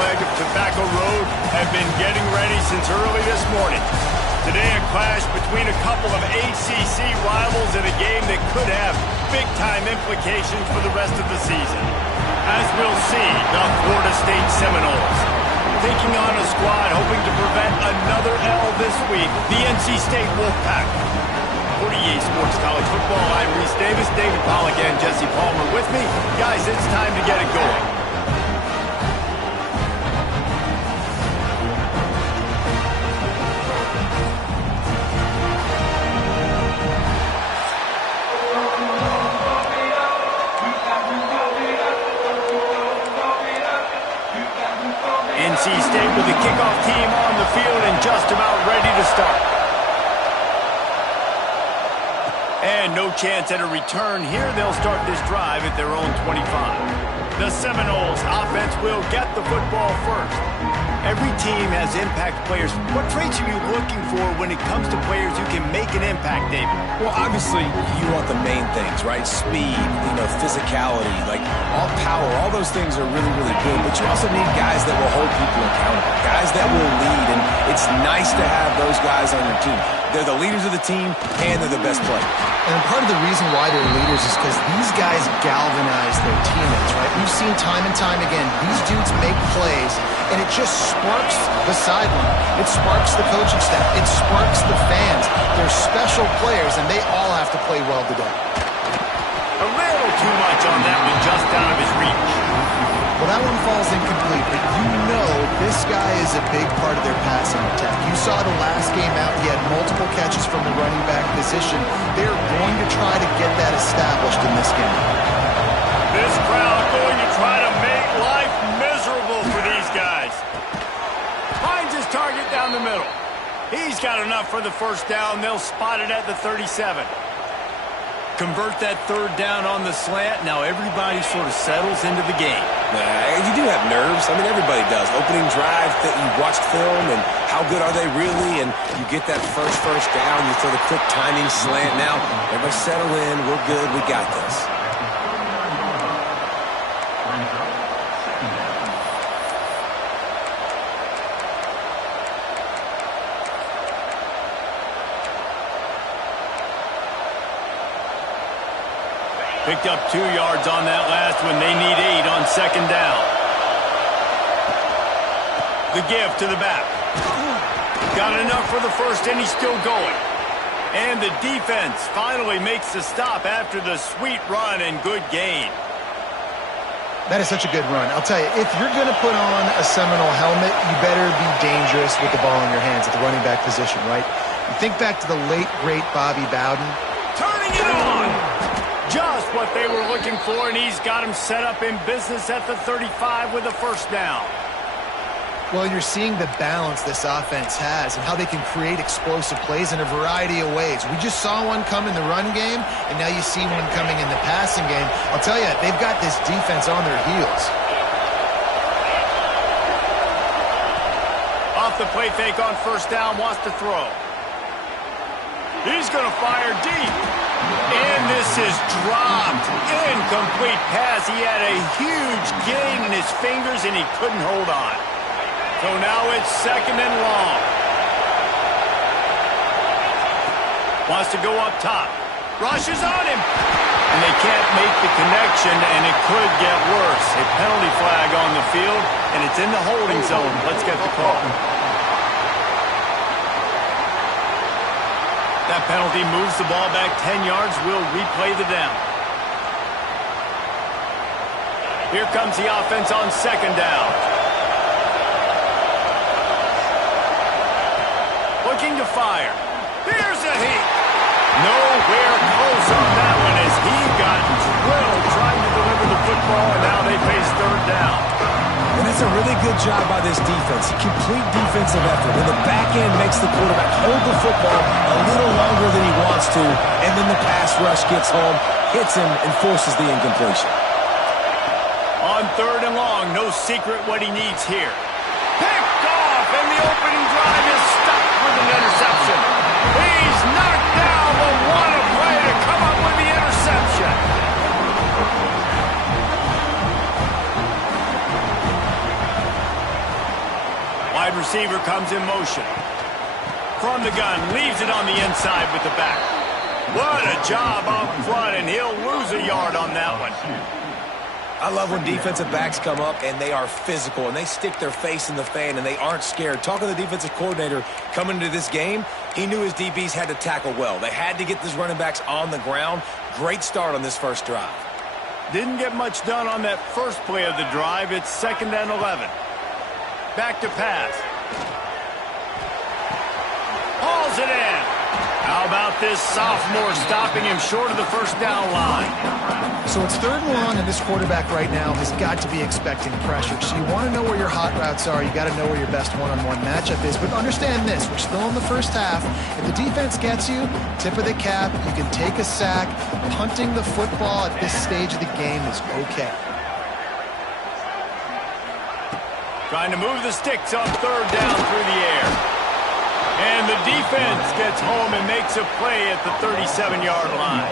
leg of Tobacco Road have been getting ready since early this morning. Today, a clash between a couple of ACC rivals in a game that could have big-time implications for the rest of the season. As we'll see, the Florida State Seminoles taking on a squad hoping to prevent another L this week, the NC State Wolfpack. 48 Sports College Football, I'm Reese Davis, David Pollack and Jesse Palmer with me. Guys, it's time to get it going. NC State with the kickoff team on the field and just about ready to start. And no chance at a return here. They'll start this drive at their own 25. The Seminoles offense will get the football first. Every team has impact players. What traits are you looking for when it comes to players who can make an impact, David? Well, obviously, you want the main things, right? Speed, physicality, all power. All those things are really, really good. But you also need guys that will hold people accountable, guys that will lead. And it's nice to have those guys on your team. They're the leaders of the team, and they're the best players. And part of the reason why they're leaders is because these guys galvanize their teammates, right? We've seen time and time again, these dudes make plays, and it just sparks the sideline. It sparks the coaching staff. It sparks the fans. They're special players, and they all have to play well today. A little too much on that one, just out of his reach. Well, that one falls incomplete, but you know this guy is a big part of their passing attack. You saw the last game out, he had multiple catches from the running back position. They're going to try to get that established in this game. This crowd going to try to make life miserable for these guys. Finds his target down the middle. He's got enough for the first down. They'll spot it at the 37. Convert that third down on the slant. Now everybody sort of settles into the game. You do have nerves. Everybody does. Opening drive, that you watched film, and how good are they really? And you get that first down. You throw the quick timing slant. Now, everybody settle in. We're good. We got this. Picked up 2 yards on that last one. They need 8 on second down. The give to the back. Got enough for the first, and he's still going. And the defense finally makes the stop after the sweet run and good gain. That is such a good run. I'll tell you, if you're going to put on a Seminole helmet, you better be dangerous with the ball in your hands at the running back position, right? You think back to the late, great Bobby Bowden. Turning it on! Just what they were looking for, and he's got him set up in business at the 35 with a first down. Well, you're seeing the balance this offense has and how they can create explosive plays in a variety of ways. We just saw one come in the run game, and now you see one coming in the passing game. I'll tell you, they've got this defense on their heels. Off the play fake on first down, wants to throw. He's going to fire deep. And this is dropped. Incomplete pass. He had a huge gain in his fingers, and he couldn't hold on. So now it's second and long. Wants to go up top. Rushes on him. And they can't make the connection, and it could get worse. A penalty flag on the field, and it's in the holding zone. Let's get the call. That penalty moves the ball back 10 yards. We'll replay the down. Here comes the offense on second down. Looking to fire. Here's a heat. Nowhere close on that one as he got drilled trying to deliver the football, and now they face third down. And that's a really good job by this defense. Complete defensive effort. When the back end makes the quarterback hold the football a little longer than he wants to, and then the pass rush gets home, hits him, and forces the incompletion. On third and long, no secret what he needs here. Picked off, and the opening drive is stopped with an interception. He's knocked down, but what a play to come up with the interception. receiver comes in motion. From the gun, leaves it on the inside with the back. What a job up front, and he'll lose a yard on that one. I love when defensive backs come up and they are physical and they stick their face in the fan and they aren't scared. Talking to the defensive coordinator coming into this game, he knew his DBs had to tackle well. They had to get these running backs on the ground. Great start on this first drive. Didn't get much done on that first play of the drive. It's 2nd and 11. Back to pass. Hauls it in. How about this sophomore stopping him short of the first down line? So it's 3rd and 1, and this quarterback right now has got to be expecting pressure. So you want to know where your hot routes are. You got to know where your best one-on-one matchup is. But understand this, we're still in the first half. If the defense gets you, tip of the cap, you can take a sack. Punting the football at this stage of the game is okay. Trying to move the sticks on 3rd down through the air. And the defense gets home and makes a play at the 37-yard line.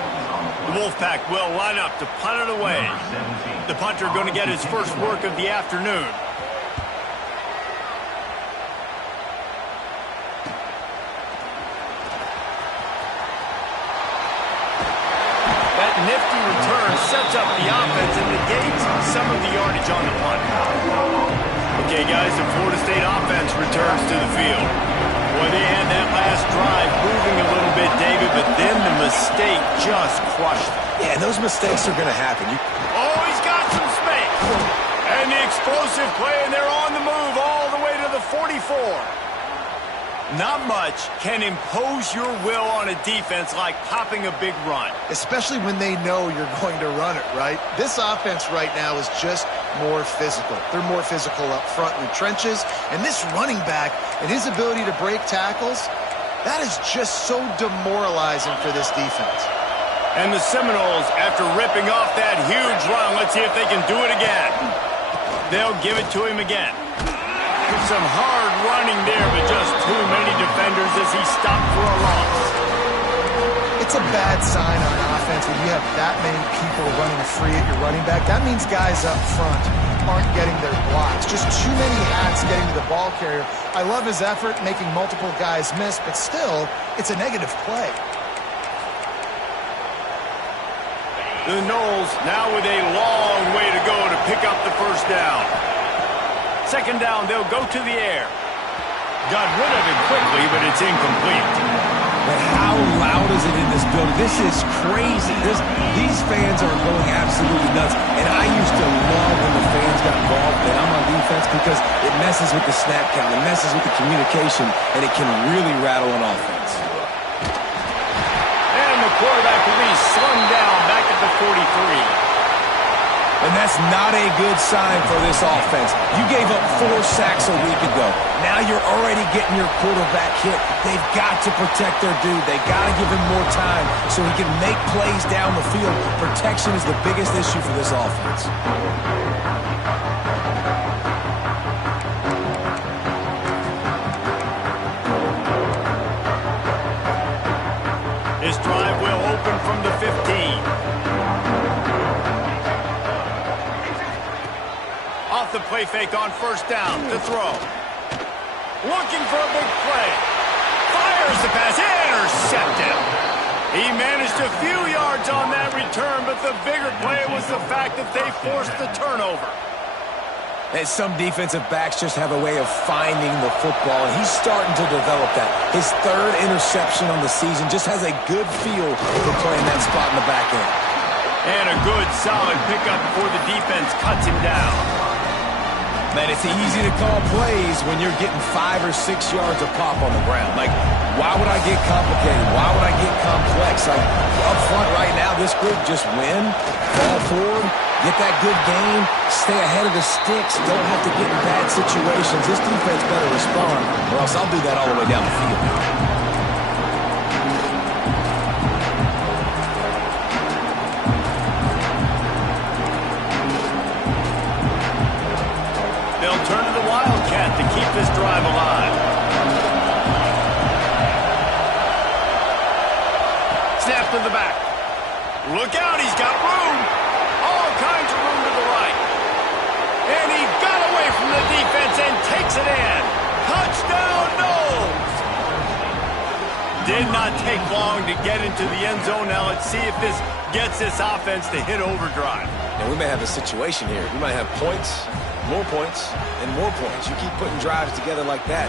The Wolfpack will line up to punt it away. The punter going to get his first work of the afternoon. That nifty return sets up the offense and negates some of the yardage on the punt. Okay, guys, the Florida State offense returns to the field. Boy, they had that last drive moving a little bit, David, but then the mistake just crushed them. Yeah, and those mistakes are going to happen. Oh, he's got some space. And the explosive play, and they're on the move all the way to the 44. Not much can impose your will on a defense like popping a big run. Especially when they know you're going to run it, right? This offense right now is just more physical. They're more physical up front in the trenches. And this running back and his ability to break tackles, that is just so demoralizing for this defense. And the Seminoles, after ripping off that huge run, let's see if they can do it again. They'll give it to him again. Some hard running there, but just too many defenders as he stopped for a loss. It's a bad sign on offense when you have that many people running free at your running back. That means guys up front aren't getting their blocks. Just too many hats getting to the ball carrier. I love his effort, making multiple guys miss, but still, it's a negative play. The Noles now with a long way to go to pick up the first down. 2nd down, they'll go to the air. Got rid of it quickly, but it's incomplete. But how loud is it in this building? This is crazy. These fans are going absolutely nuts. And I used to love when the fans got involved, and I'm on defense, because it messes with the snap count, it messes with the communication, and it can really rattle an offense. And the quarterback will be slung down back at the 43. And that's not a good sign for this offense. You gave up 4 sacks a week ago. Now you're already getting your quarterback hit. They've got to protect their dude. They've got to give him more time so he can make plays down the field. Protection is the biggest issue for this offense. This drive will open from the 15. Off the play fake on 1st down to throw. Looking for a big play. Fires the pass. Intercepted. He managed a few yards on that return, but the bigger play was the fact that they forced the turnover. And some defensive backs just have a way of finding the football, and he's starting to develop that. His 3rd interception on the season, just has a good feel for playing that spot in the back end. And a good, solid pickup before the defense cuts him down. Man, it's easy to call plays when you're getting 5 or 6 yards of pop on the ground. Like, why would I get complicated? Why would I get complex? Like, up front right now, this group just win, fall forward, get that good game, stay ahead of the sticks, don't have to get in bad situations. This defense better respond, or else I'll do that all the way down the field. They'll turn to the Wildcat to keep this drive alive. Snap to the back. Look out, he's got room. All kinds of room to the right. And he got away from the defense and takes it in. Did not take long to get into the end zone. Now let's see if this gets this offense to hit overdrive. And we may have a situation here. We might have points, and more points. You keep putting drives together like that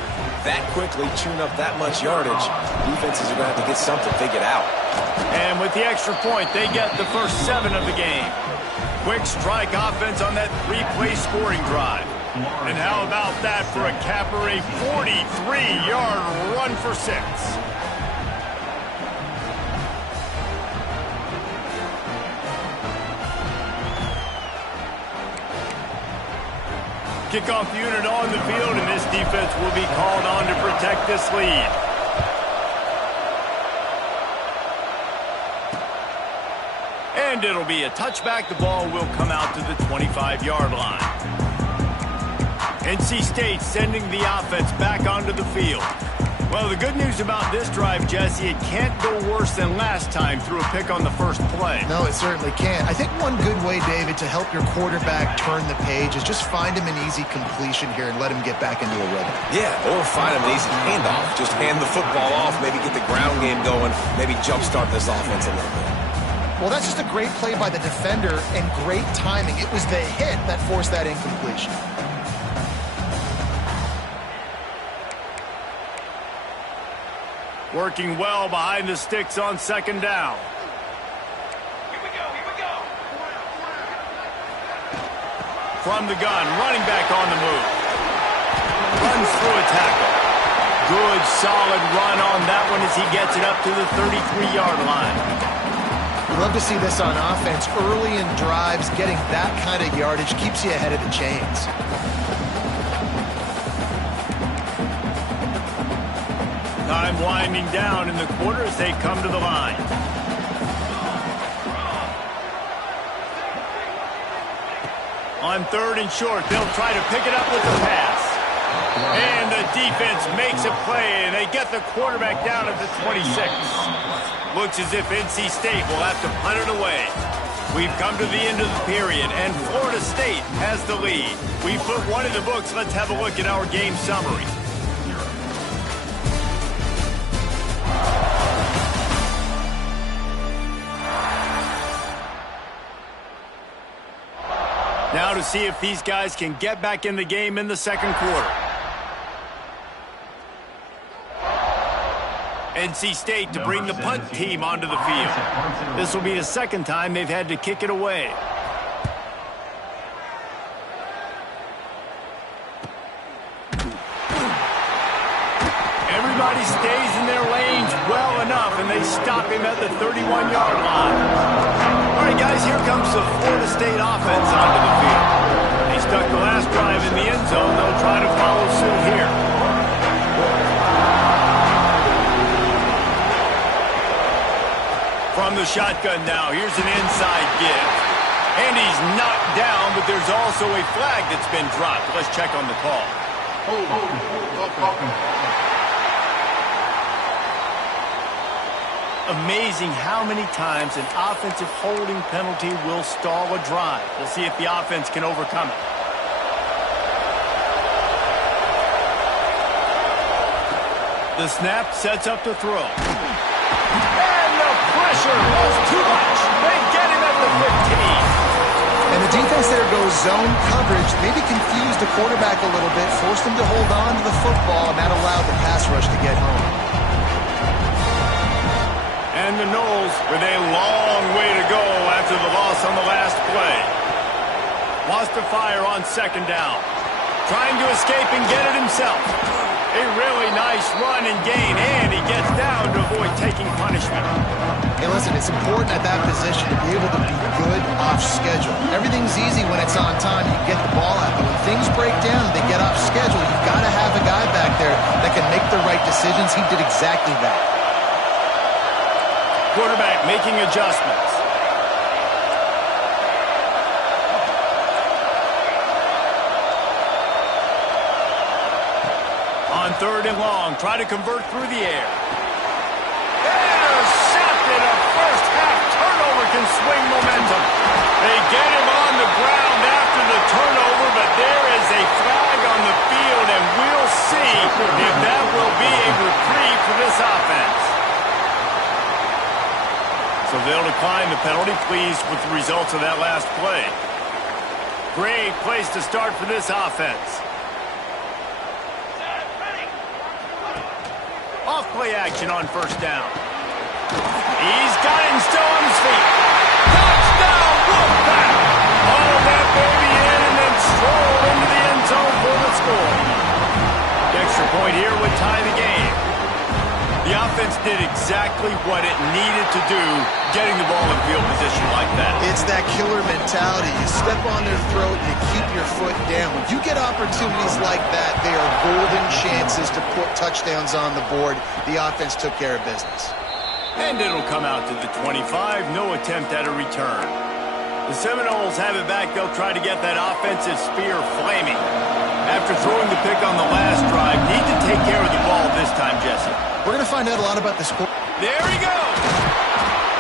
quickly, chewing up that much yardage, defenses are going to have to get something figured out. And with the extra point, they get the first 7 of the game. Quick strike offense on that 3-play scoring drive. And how about that for a capper, a 43-yard run for 6. Kickoff unit on the field, and this defense will be called on to protect this lead. And it'll be a touchback. The ball will come out to the 25-yard line. NC State sending the offense back onto the field. Well, the good news about this drive, Jesse, it can't go worse than last time through a pick on the first play. No, it certainly can't. I think one good way, David, to help your quarterback turn the page is just find him an easy completion here and let him get back into a rhythm. Yeah, or find him an easy handoff. Just hand the football off, maybe get the ground game going, maybe jumpstart this offense a little bit. Well, that's just a great play by the defender and great timing. It was the hit that forced that incompletion. Working well behind the sticks on second down. Here we go. From the gun, running back on the move. Runs through a tackle. Good, solid run on that one as he gets it up to the 33-yard line. We love to see this on offense. Early in drives, getting that kind of yardage keeps you ahead of the chains. Time winding down in the quarter as they come to the line. On 3rd and short, they'll try to pick it up with the pass. And the defense makes a play, and they get the quarterback down at the 26. Looks as if NC State will have to punt it away. We've come to the end of the period, and Florida State has the lead. We put one in the books. Let's have a look at our game summary. Now to see if these guys can get back in the game in the second quarter. NC State to bring the punt team onto the field. This will be the second time they've had to kick it away. Everybody stays in their lanes well enough, and they stop him at the 31-yard line. All right, guys, here comes the Florida State offense onto the field. They stuck the last drive in the end zone. They'll try to follow suit here. From the shotgun now, here's an inside give. And he's knocked down, but there's also a flag that's been dropped. Let's check on the call. Amazing how many times an offensive holding penalty will stall a drive. We'll see if the offense can overcome it. The snap sets up the throw. And the pressure was too much. They get him at the 15. And the defense there goes zone coverage, maybe confused the quarterback a little bit, forced him to hold on to the football, and that allowed the pass rush to get home. And the Noles with a long way to go after the loss on the last play. Wants to fire on second down. Trying to escape and get it himself. A really nice run and gain, and he gets down to avoid taking punishment. Hey, listen, it's important at that position to be able to be good off schedule. Everything's easy when it's on time. You get the ball out. But when things break down, they get off schedule. You've got to have a guy back there that can make the right decisions. He did exactly that. Quarterback making adjustments. On 3rd and long, try to convert through the air. Intercepted. A first half turnover can swing momentum. They get him on the ground after the turnover, but there is a flag on the field, and we'll see if that will be a reprieve for this offense. decline the penalty, pleased with the results of that last play. Great place to start for this offense. Off play action on first down. He's got it and still on his feet. Touchdown, Wolfpack! All that baby in and then stroll into the end zone for the score. The extra point here would tie the game. The offense did exactly what it needed to do, getting the ball in field position like that. It's that killer mentality. You step on their throat and you keep your foot down. When you get opportunities like that, they are golden chances to put touchdowns on the board. The offense took care of business. And it'll come out to the 25. No attempt at a return. The Seminoles have it back. They'll try to get that offensive spear flaming. After throwing the pick on the last drive, need to take care of the ball this time, Jesse. We're going to find out a lot about this. There he goes.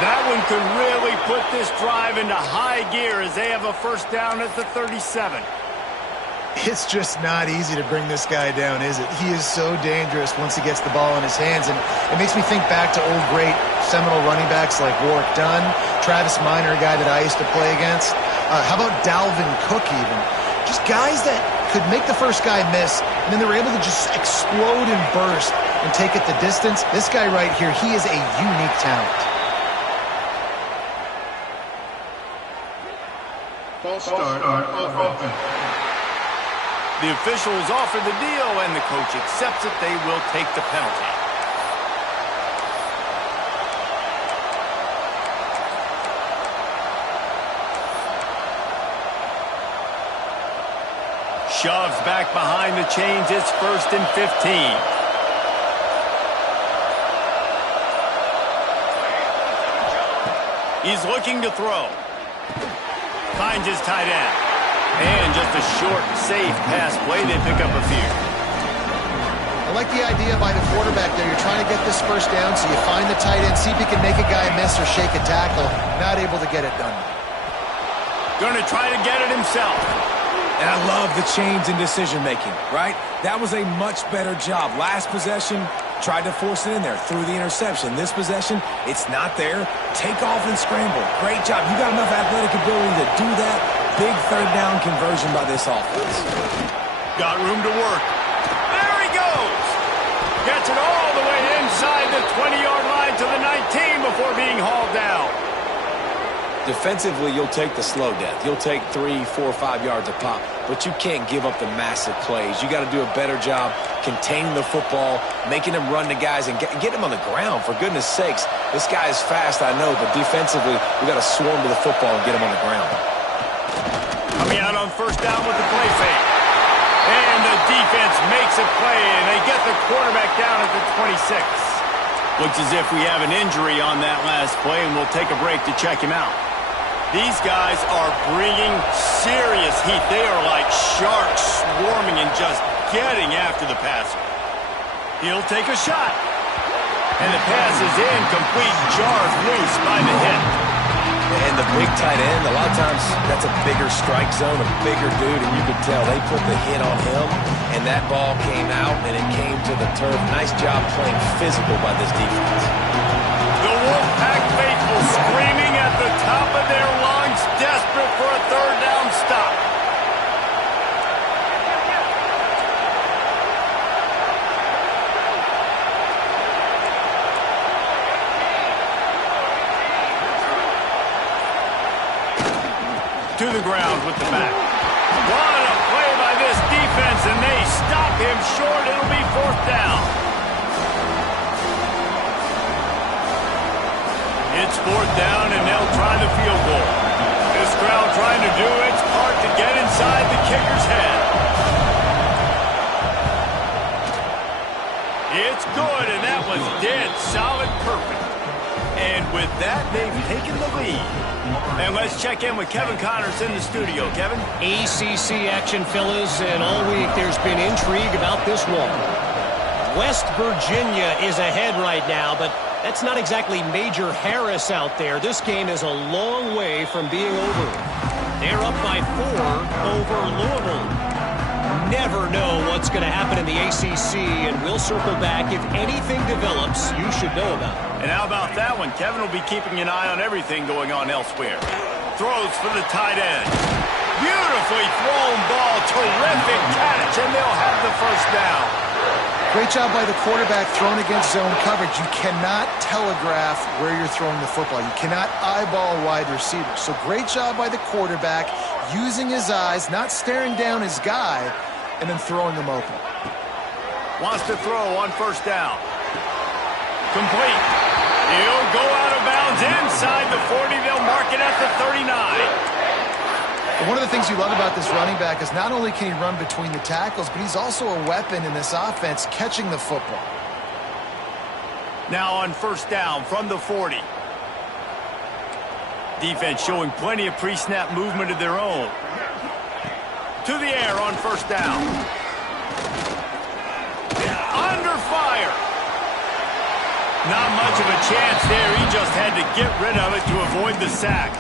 That one could really put this drive into high gear as they have a first down at the 37. It's just not easy to bring this guy down, is it? He is so dangerous once he gets the ball in his hands, and it makes me think back to old great Seminole running backs like Warwick Dunn, Travis Minor, a guy that I used to play against. How about Dalvin Cook even? Just guys that could make the first guy miss, and then they were able to just explode and burst and take it the distance. This guy right here, he is a unique talent. False start on offense. The officials offer the deal, and the coach accepts it. They will take the penalty. Shoves back behind the chains. It's 1st and 15. He's looking to throw. Finds his tight end. And just a short, safe pass play. They pick up a few. I like the idea by the quarterback there. You're trying to get this first down, so you find the tight end, see if he can make a guy miss or shake a tackle. Not able to get it done. Going to try to get it himself. And I love the change in decision-making, right? That was a much better job. Last possession, tried to force it in there, threw the interception. This possession, it's not there. Take off and scramble. Great job. You got enough athletic ability to do that. Big third down conversion by this offense. Got room to work. There he goes. Gets it all the way inside the 20-yard line to the 19 before being hauled down. Defensively, you'll take the slow death. You'll take 3, 4, 5 yards a pop, but you can't give up the massive plays. You got to do a better job containing the football, making them run to guys, and get him on the ground. For goodness sakes, this guy is fast, I know, but defensively, we got to swarm to the football and get him on the ground. Coming out on first down with the play fake. And the defense makes a play, and they get the quarterback down at the 26. Looks as if we have an injury on that last play, and we'll take a break to check him out. These guys are bringing serious heat. They are like sharks swarming and just getting after the passer. He'll take a shot. And the pass is incomplete, jarred loose by the hit. And the big tight end, a lot of times that's a bigger strike zone, a bigger dude, and you could tell they put the hit on him, and that ball came out, and it came to the turf. Nice job playing physical by this defense. The Wolfpack faithful screaming at the top of their lungs, desperate for a third down stop. To the ground with the back. What a play by this defense, and they stop him short. It'll be 4th down. It's 4th down, and they'll try the field goal. This crowd trying to do its part to get inside the kicker's head. It's good, and that was dead solid perfect. And with that, they've taken the lead. And let's check in with Kevin Connors in the studio. Kevin? ACC action, fellas, and all week there's been intrigue about this one. West Virginia is ahead right now, but that's not exactly Major Harris out there. This game is a long way from being over. They're up by 4 over Louisville. never know what's going to happen in the ACC, and we'll circle back. If anything develops, you should know about it. And how about that one? Kevin will be keeping an eye on everything going on elsewhere. Throws for the tight end. Beautifully thrown ball. Terrific catch, and they'll have the first down. Great job by the quarterback thrown against zone coverage. You cannot telegraph where you're throwing the football. You cannot eyeball wide receivers. So great job by the quarterback using his eyes, not staring down his guy, and then throwing him open. Wants to throw on first down. Complete. He'll go out of bounds inside the 40. They'll mark it at the 39. One of the things you love about this running back is not only can he run between the tackles, but he's also a weapon in this offense catching the football. Now on first down from the 40. Defense showing plenty of pre-snap movement of their own. To the air on first down. Under fire. Not much of a chance there. He just had to get rid of it to avoid the sack.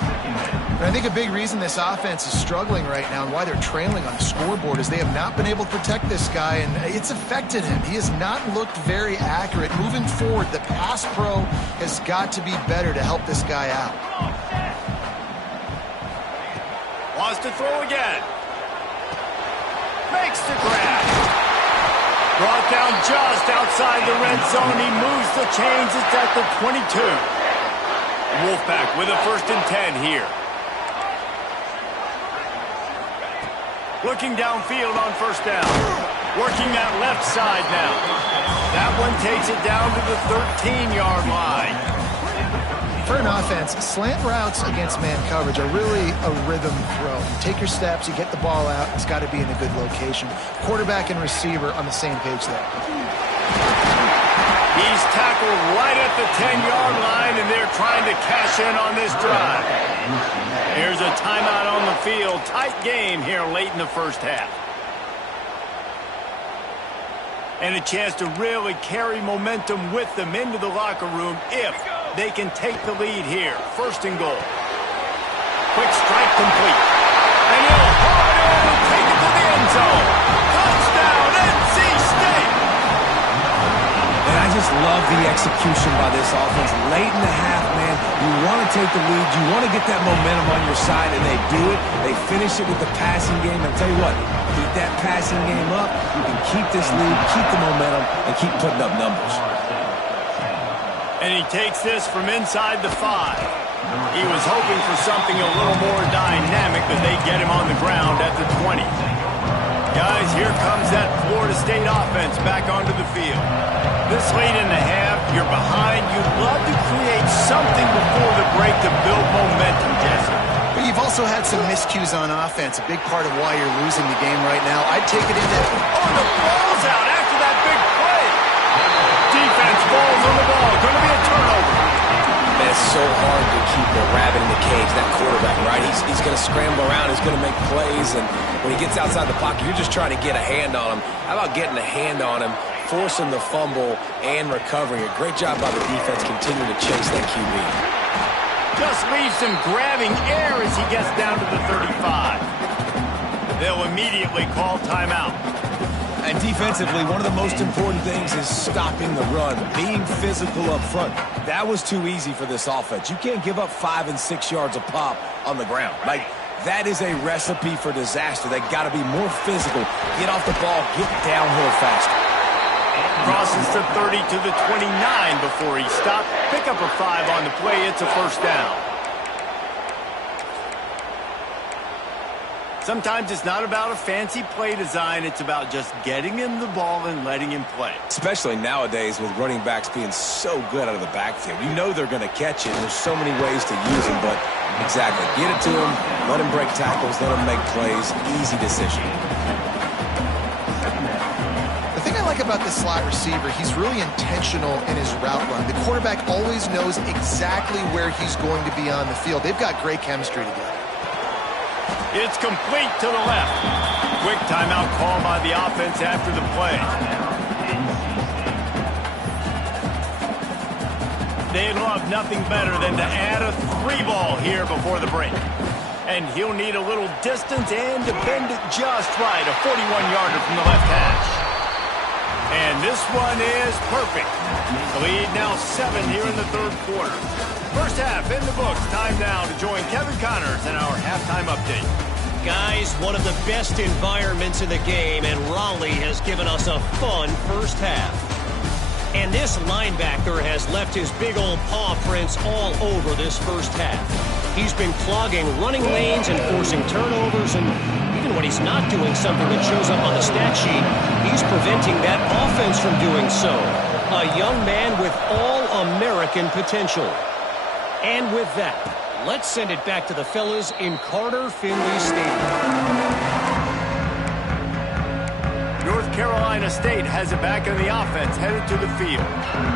And I think a big reason this offense is struggling right now and why they're trailing on the scoreboard is they have not been able to protect this guy, and it's affected him. He has not looked very accurate. Moving forward, the pass pro has got to be better to help this guy out. Wants to throw again. Makes the grab. Brought down just outside the red zone. He moves the chains. It's at the 22. Wolfpack with a 1st and 10 here. Looking downfield on first down. Working that left side now. That one takes it down to the 13-yard line. For an offense, slant routes against man coverage are really a rhythm throw. You take your steps, you get the ball out, it's got to be in a good location. Quarterback and receiver on the same page there. He's tackled right at the 10-yard line, and they're trying to cash in on this drive. Here's a timeout on the field. Tight game here late in the first half. And a chance to really carry momentum with them into the locker room if they can take the lead here. 1st and goal. Quick strike complete. And he'll haul it over and take it to the end zone. Touchdown, NC State! And I just love the execution by this offense. Late in the half, man, you want to take the lead. You want to get that momentum on your side, and they do it. They finish it with the passing game. I'll tell you what, keep that passing game up. You can keep this lead, keep the momentum, and keep putting up numbers. And he takes this from inside the 5. He was hoping for something a little more dynamic, but they get him on the ground at the 20. Guys, here comes that Florida State offense back onto the field. This late in the half, you're behind. You'd love to create something before the break to build momentum, Jesse. But you've also had some miscues on offense, a big part of why you're losing the game right now. I'd take it into... Oh, the ball's out after that big play. Defense falls on the ball. Going to be a turnover. Man, it's so hard to keep a rabbit in the cage, that quarterback, right? He's going to scramble around. He's going to make plays, and when he gets outside the pocket, you're just trying to get a hand on him. How about getting a hand on him, forcing the fumble, and recovering it? Great job by the defense continuing to chase that QB. Just leaves him grabbing air as he gets down to the 35. They'll immediately call timeout. And defensively, one of the most important things is stopping the run, being physical up front. That was too easy for this offense. You can't give up 5 and 6 yards a pop on the ground. Like, that is a recipe for disaster. They got to be more physical, get off the ball, get downhill faster. Crosses the 30 to the 29 before he stopped. Pick up a 5 on the play. It's a 1st down. Sometimes it's not about a fancy play design. It's about just getting him the ball and letting him play. Especially nowadays with running backs being so good out of the backfield. You know they're going to catch it. There's so many ways to use them, but exactly. Get it to him, let him break tackles, let him make plays. Easy decision. The thing I like about this slot receiver, he's really intentional in his route run. The quarterback always knows exactly where he's going to be on the field. They've got great chemistry together. It's complete to the left. Quick timeout call by the offense after the play. They'd love nothing better than to add a 3 ball here before the break. And he'll need a little distance and to bend it just right. A 41-yarder from the left hash. And this one is perfect. The lead now 7 here in the third quarter. First half in the books. Time now to join Kevin Connors in our halftime update. Guys, one of the best environments in the game, and Raleigh has given us a fun first half. And this linebacker has left his big old paw prints all over this first half. He's been clogging running lanes and forcing turnovers, and even when he's not doing something that shows up on the stat sheet, he's preventing that offense from doing so. A young man with all-American potential. And with that, let's send it back to the fellas in Carter Finley Stadium. North Carolina State has it back in the offense, headed to the field.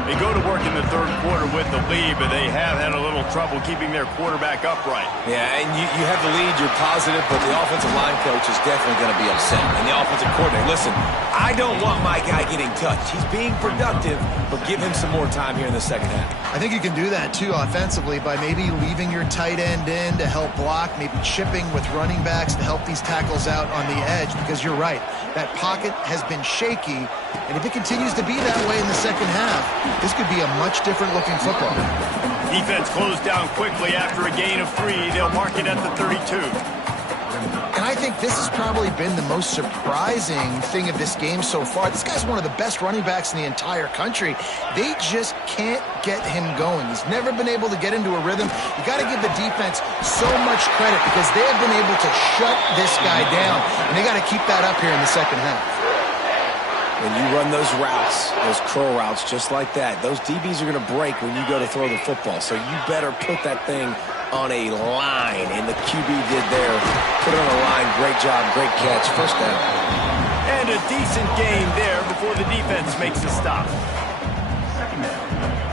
They go to work in the third quarter with the lead, but they have had a little trouble keeping their quarterback upright. Yeah, and you have the lead, you're positive, but the offensive line coach is definitely going to be upset. And the offensive coordinator, listen, I don't want my guy getting touched. He's being productive, but give him some more time here in the second half. I think you can do that, too, offensively, by maybe leaving your tight end in to help block, maybe chipping with running backs to help these tackles out on the edge, because you're right. That pocket has been shaky, and if it continues to be that way in the second half, this could be a much different looking football. Defense closed down quickly after a gain of 3. They'll mark it at the 32. And I think this has probably been the most surprising thing of this game so far. This guy's one of the best running backs in the entire country. They just can't get him going. He's never been able to get into a rhythm. You got to give the defense so much credit because they have been able to shut this guy down, and they got to keep that up here in the second half. When you run those routes, those curl routes just like that, those DBs are going to break when you go to throw the football. So you better put that thing on a line, and the QB did there. Put it on a line. Great job, great catch. First down. And a decent gain there before the defense makes a stop.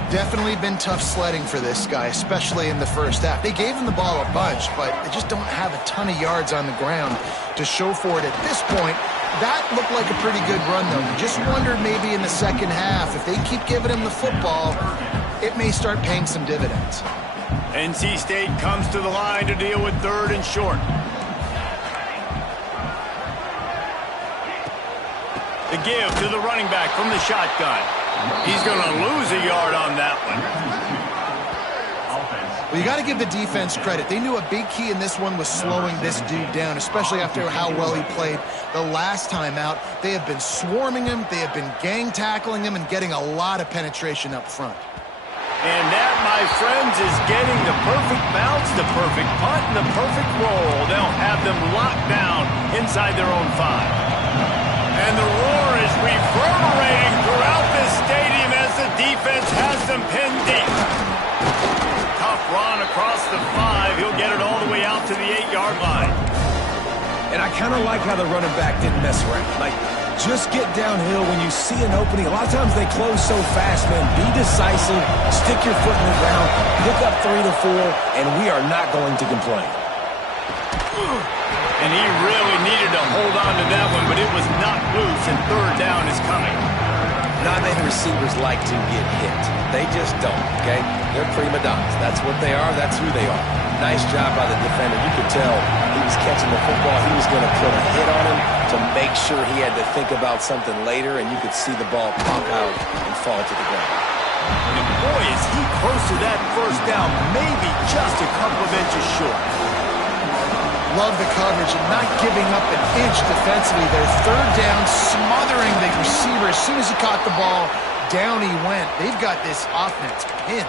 Definitely been tough sledding for this guy, especially in the first half. They gave him the ball a bunch, but they just don't have a ton of yards on the ground to show for it at this point. That looked like a pretty good run, though. You just wondered maybe in the second half, if they keep giving him the football, it may start paying some dividends. NC State comes to the line to deal with third and short. The give to the running back from the shotgun. He's going to lose a yard on that one. Well, you got to give the defense credit. They knew a big key in this one was slowing this dude down, especially after how well he played the last time out. They have been swarming him. They have been gang tackling him and getting a lot of penetration up front. And that, my friends, is getting the perfect bounce, the perfect punt, and the perfect roll. They'll have them locked down inside their own 5. And the roar is reverberating throughout this stadium as the defense has them pinned deep. Tough run across the 5. He'll get it all the way out to the 8-yard line. And I kind of like how the running back didn't mess around. Like, just get downhill when you see an opening. A lot of times they close so fast, man. Be decisive, stick your foot in the ground, pick up 3 to 4, and we are not going to complain. And he really needed to hold on to that one, but it was not loose, and third down is coming. Not many receivers like to get hit. They just don't, okay? They're prima donnas. That's what they are. That's who they are. Nice job by the defender. You could tell he was catching the football. He was going to put a hit on him to make sure he had to think about something later, and you could see the ball pop out and fall to the ground. And boy, is he close to that first down, maybe just a couple of inches short. Love the coverage and not giving up an inch defensively. Their third down, smothering the receiver. As soon as he caught the ball, down he went. They've got this offense pinned.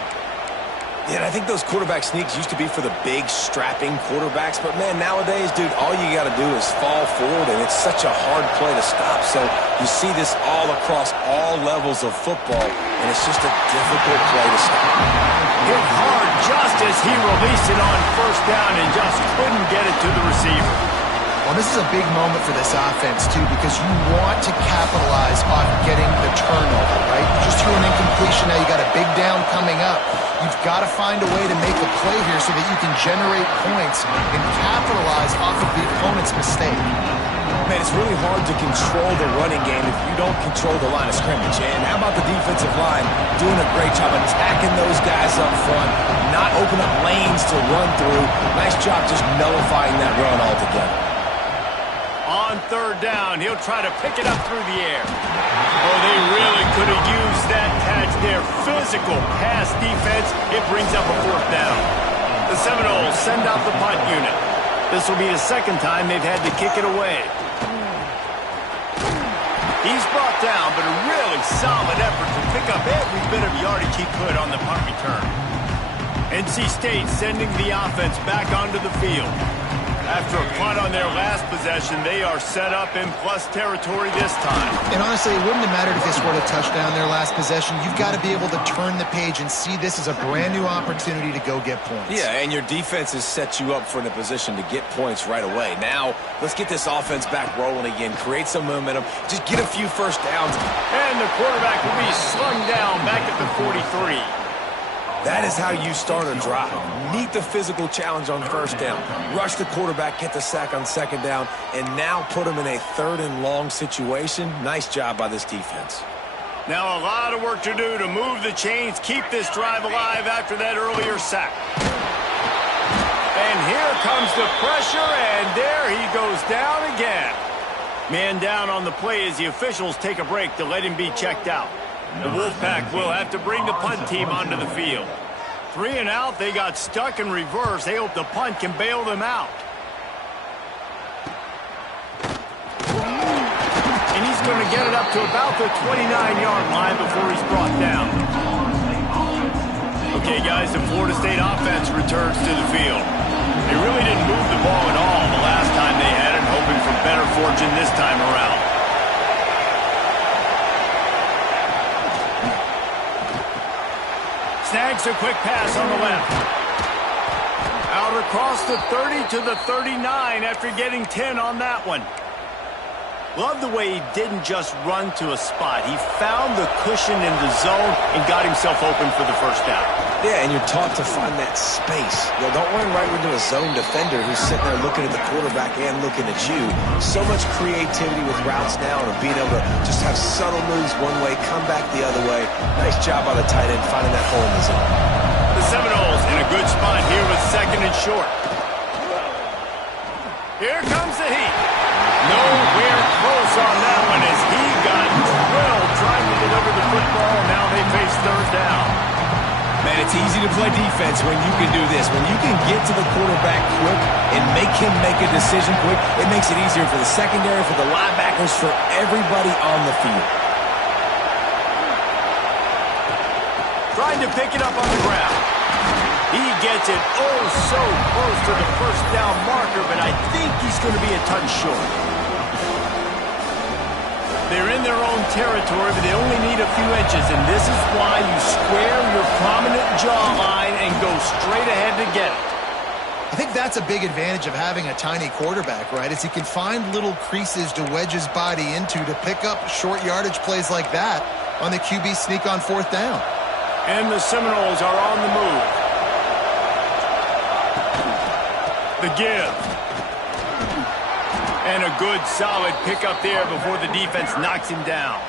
Yeah, and I think those quarterback sneaks used to be for the big, strapping quarterbacks. But, man, nowadays, dude, all you got to do is fall forward, and it's such a hard play to stop. So you see this all across all levels of football, and it's just a difficult play to stop. Hit hard just as he released it on first down and just couldn't get it to the receiver. Well, this is a big moment for this offense, too, because you want to capitalize on getting the turnover, right? You just threw an incompletion. Now you got a big down coming up. You've got to find a way to make a play here so that you can generate points and capitalize off of the opponent's mistake. Man, it's really hard to control the running game if you don't control the line of scrimmage. And how about the defensive line doing a great job attacking those guys up front, not open up lanes to run through. Nice job just nullifying that run altogether. On third down, he'll try to pick it up through the air. Oh, they really could have used that catch there. Physical pass defense. It brings up a fourth down. The Seminoles send out the punt unit. This will be the second time they've had to kick it away. He's brought down, but a really solid effort to pick up every bit of yardage he could on the punt return. NC State sending the offense back onto the field. After a punt on their last possession, they are set up in plus territory this time. And honestly, it wouldn't have mattered if they scored a touchdown their last possession. You've got to be able to turn the page and see this as a brand new opportunity to go get points. Yeah, and your defense has set you up for a position to get points right away. Now, let's get this offense back rolling again, create some momentum, just get a few first downs. And the quarterback will be slung down back at the 43. That is how you start a drive. Meet the physical challenge on first down. Rush the quarterback, get the sack on second down, and now put him in a third and long situation. Nice job by this defense. Now a lot of work to do to move the chains, keep this drive alive after that earlier sack. And here comes the pressure, and there he goes down again. Man down on the play as the officials take a break to let him be checked out. The Wolfpack will have to bring the punt team onto the field. 3 and out, they got stuck in reverse. They hope the punt can bail them out. And he's going to get it up to about the 29-yard line before he's brought down. Okay, guys, the Florida State offense returns to the field. They really didn't move the ball at all the last time they had it, hoping for better fortune this time around. Snags a quick pass on the left. Out across the 30 to the 39 after getting 10 on that one. Love the way he didn't just run to a spot. He found the cushion in the zone and got himself open for the first down. Yeah, and you're taught to find that space. You know, don't run right into a zone defender who's sitting there looking at the quarterback and looking at you. So much creativity with routes now and being able to just have subtle moves one way, come back the other way. Nice job by the tight end finding that hole in the zone. The Seminoles in a good spot here with second and short. Here comes the heat. Nowhere close on that one as he got drilled trying to deliver the football. Now they face third down. Man, it's easy to play defense when you can do this. When you can get to the quarterback quick and make him make a decision quick, it makes it easier for the secondary, for the linebackers, for everybody on the field. Trying to pick it up on the ground. He gets it oh so close to the first down marker, but I think he's going to be a touch short. They're in their own territory, but they only need a few inches, and this is why you square your prominent jawline and go straight ahead to get it. I think that's a big advantage of having a tiny quarterback, right? Is he can find little creases to wedge his body into to pick up short yardage plays like that on the QB sneak on fourth down. And the Seminoles are on the move. The give. And a good, solid pickup there before the defense knocks him down.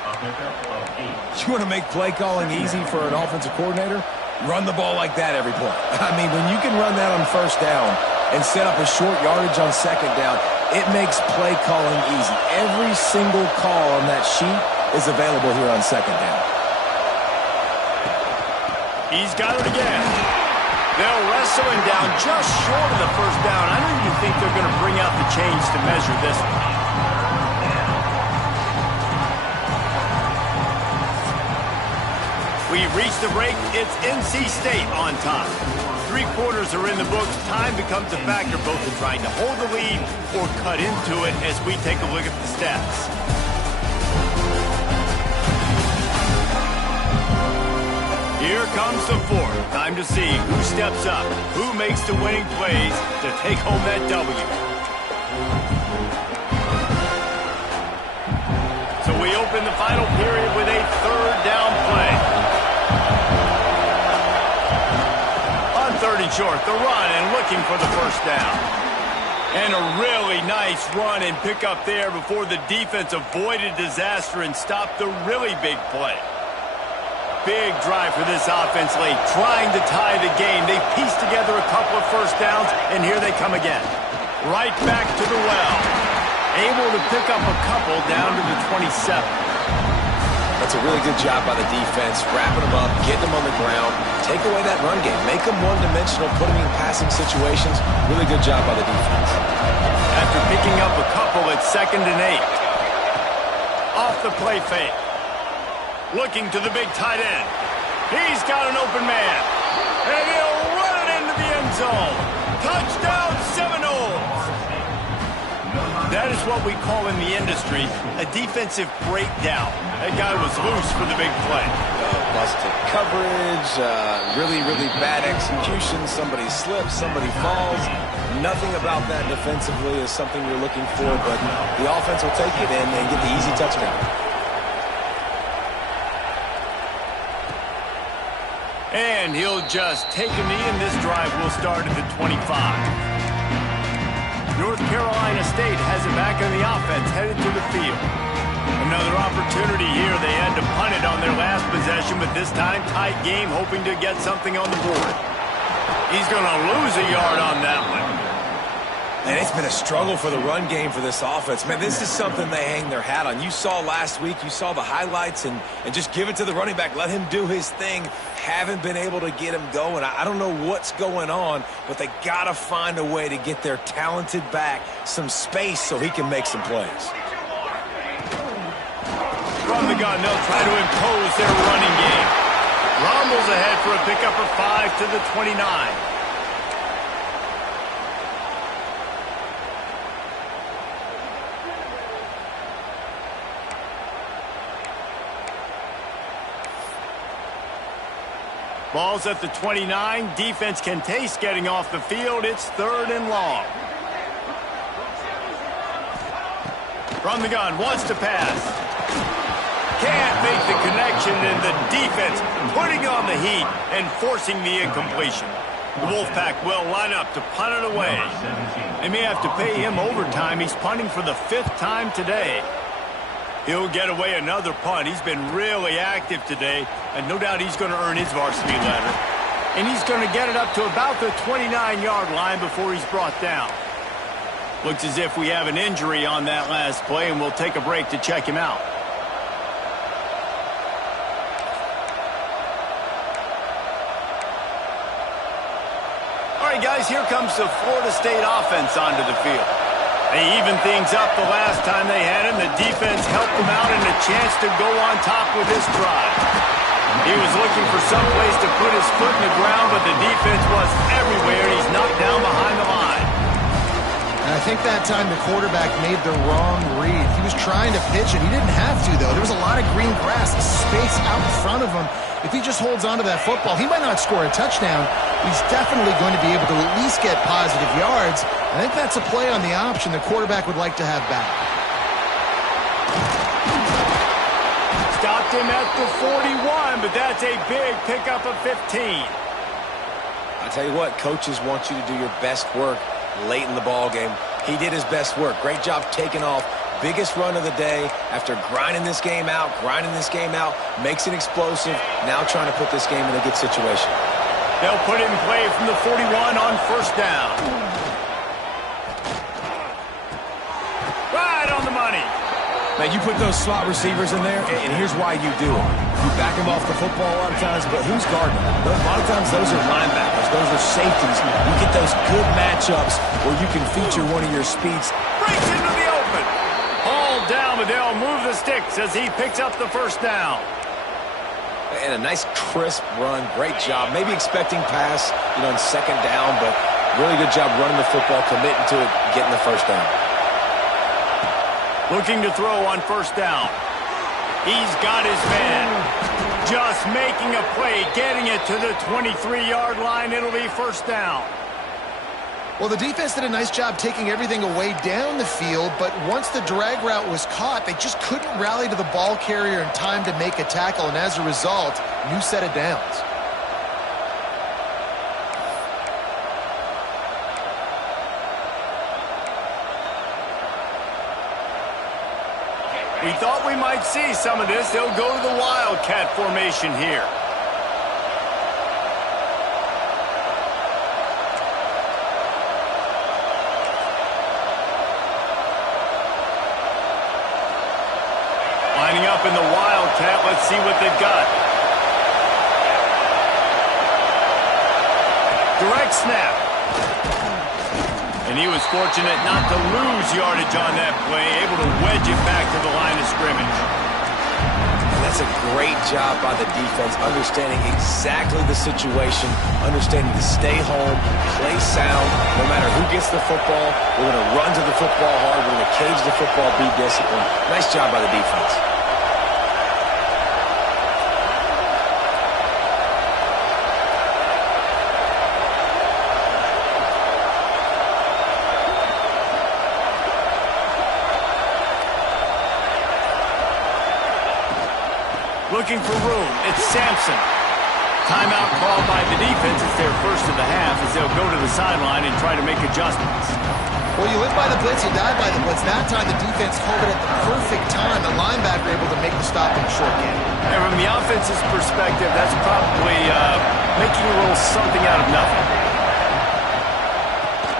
You want to make play calling easy for an offensive coordinator? Run the ball like that every play. I mean, when you can run that on first down and set up a short yardage on second down, it makes play calling easy. Every single call on that sheet is available here on second down. He's got it again. They'll wrestle him down just short of the first down. I don't even think they're going to bring out the chains to measure this one. We've reached the break. It's NC State on top. 3 quarters are in the books. Time becomes a factor both in trying to hold the lead or cut into it as we take a look at the stats. Here comes the fourth. Time to see who steps up, who makes the winning plays to take home that W. So we open the final period with a third down play. On third and short, the run and looking for the first down. And a really nice run and pick up there before the defense avoided disaster and stopped the really big play. big drive for this offense late, trying to tie the game. They pieced together a couple of first downs, and here they come again. Right back to the well. Able to pick up a couple down to the 27. That's a really good job by the defense, wrapping them up, getting them on the ground, take away that run game, make them one-dimensional, put them in passing situations. Really good job by the defense. After picking up a couple at 2nd and 8. Off the play fake. Looking to the big tight end. He's got an open man. And he'll run it into the end zone. Touchdown, Seminoles. That is what we call in the industry a defensive breakdown. That guy was loose for the big play. Busted coverage, really, really bad execution. Somebody slips, somebody falls. Nothing about that defensively is something you're looking for, but the offense will take it and get the easy touchdown. And he'll just take a knee, and this drive will start at the 25. North Carolina State has it back on the offense, headed to the field. Another opportunity here. They had to punt it on their last possession, but this time tight game, hoping to get something on the board. He's going to lose a yard on that one. And it's been a struggle for the run game for this offense. Man, this is something they hang their hat on. You saw last week, you saw the highlights, and just give it to the running back. Let him do his thing. Haven't been able to get him going. I don't know what's going on, but they got to find a way to get their talented back some space so he can make some plays. From the gun, they'll try to impose their running game. Rumbles ahead for a pickup of 5 to the 29. Ball's at the 29. Defense can taste getting off the field. It's 3rd and long. From the gun, wants to pass. Can't make the connection, and the defense putting on the heat and forcing the incompletion. The Wolfpack will line up to punt it away. They may have to pay him overtime. He's punting for the 5th time today. He'll get away another punt. He's been really active today, and no doubt he's going to earn his varsity letter. And he's going to get it up to about the 29-yard line before he's brought down. Looks as if we have an injury on that last play, and we'll take a break to check him out. All right, guys, here comes the Florida State offense onto the field. They evened things up the last time they had him. The defense helped them out and a chance to go on top with this drive. He was looking for some place to put his foot in the ground, but the defense was everywhere, and he's knocked down behind the line. And I think that time the quarterback made the wrong read. He was trying to pitch it. He didn't have to, though. There was a lot of green grass, space out in front of him. If he just holds onto that football, he might not score a touchdown. He's definitely going to be able to at least get positive yards. I think that's a play on the option the quarterback would like to have back. Stopped him at the 41, but that's a big pickup of 15. I tell you what, coaches want you to do your best work late in the ball game. He did his best work. Great job taking off. Biggest run of the day after grinding this game out, makes it explosive, now trying to put this game in a good situation. They'll put it in play from the 41 on 1st down. Right on the money. Man, you put those slot receivers in there, and here's why you do it. You back them off the football a lot of times, but who's guarding them? A lot of times those are linebackers. Those are safeties. You get those good matchups where you can feature one of your speeds. Breaks into the open. Hauled down, but they'll move the sticks as he picks up the 1st down. And a nice crisp run. Great job. Maybe expecting pass, in 2nd down, but really good job running the football, committing to it, getting the 1st down. Looking to throw on 1st down. He's got his man. Just making a play, getting it to the 23-yard line. It'll be 1st down. Well, the defense did a nice job taking everything away down the field, but once the drag route was caught, they just couldn't rally to the ball carrier in time to make a tackle, and as a result, new set of downs. We thought we might see some of this. They'll go to the Wildcat formation here. Lining up in the Wildcat. Let's see what they've got. Direct snap. And he was fortunate not to lose yardage on that play, able to wedge it back to the line of scrimmage. And that's a great job by the defense, understanding exactly the situation, understanding to stay home, play sound. No matter who gets the football, we're going to run to the football hard. We're going to cage the football, be disciplined. Nice job by the defense. Looking for room. It's Sampson. Timeout called by the defense. It's their first of the half as they'll go to the sideline and try to make adjustments. Well, you live by the blitz, you die by the blitz. That time the defense called it at the perfect time. The linebacker able to make the stop in a short game. And from the offense's perspective, that's probably making a little something out of nothing.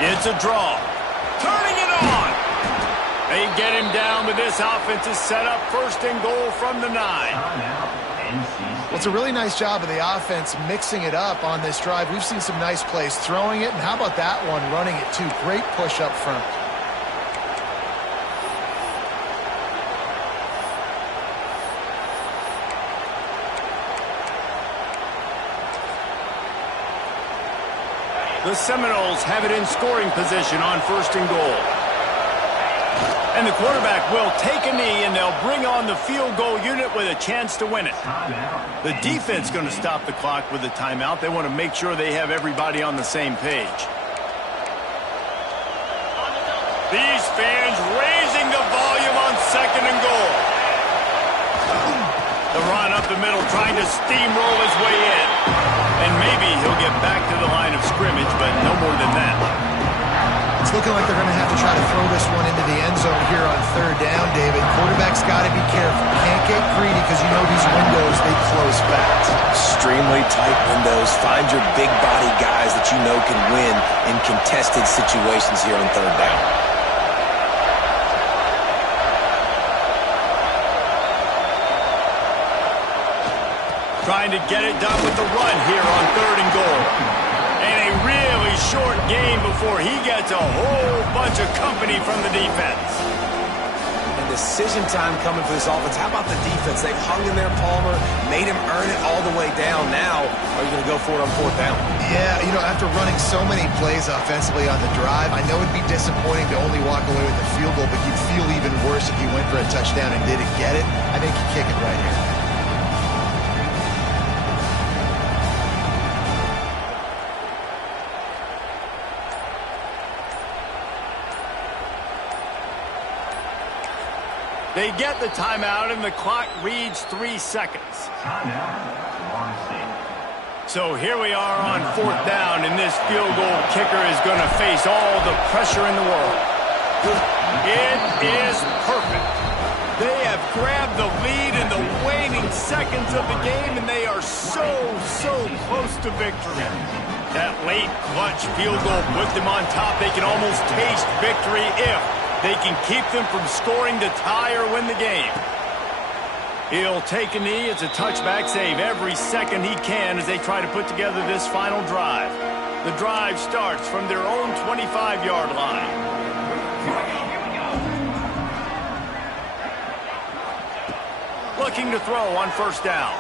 It's a draw. Turning it on. They get him down, but this offense is set up first and goal from the 9. Well, it's a really nice job of the offense mixing it up on this drive. We've seen some nice plays throwing it, and how about that one running it too? Great push up front. The Seminoles have it in scoring position on first and goal. And the quarterback will take a knee, and they'll bring on the field goal unit with a chance to win it. The defense going to stop the clock with a timeout. They want to make sure they have everybody on the same page. These fans raising the volume on second and goal. The run up the middle, trying to steamroll his way in. And maybe he'll get back to the line of scrimmage, but no more than that. It's looking like they're going to have to try to throw this one into the end zone here on third down, David. Quarterback's got to be careful. Can't get greedy because you know these windows, they close fast. Extremely tight windows. Find your big body guys that you know can win in contested situations here on third down. Trying to get it done with the run here on third and goal. And a really short game before he gets a whole bunch of company from the defense. And decision time coming for this offense. How about the defense? They've hung in there, Palmer, made him earn it all the way down. Now, are you going to go for it on fourth down? Yeah, you know, after running so many plays offensively on the drive, I know it'd be disappointing to only walk away with a field goal, but you'd feel even worse if you went for a touchdown and didn't get it. I think you kick it right here. They get the timeout, and the clock reads 3 seconds. So here we are on fourth down, and this field goal kicker is going to face all the pressure in the world. It is perfect. They have grabbed the lead in the waning seconds of the game, and they are so close to victory. That late clutch field goal put them on top. They can almost taste victory if they can keep them from scoring to tie or win the game. He'll take a knee. It's a touchback save every second he can as they try to put together this final drive. The drive starts from their own 25-yard line. Looking to throw on first down.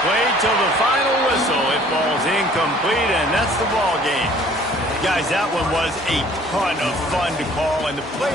Played till the final whistle. It falls incomplete, and that's the ball game. Guys, that one was a ton of fun to call, and the players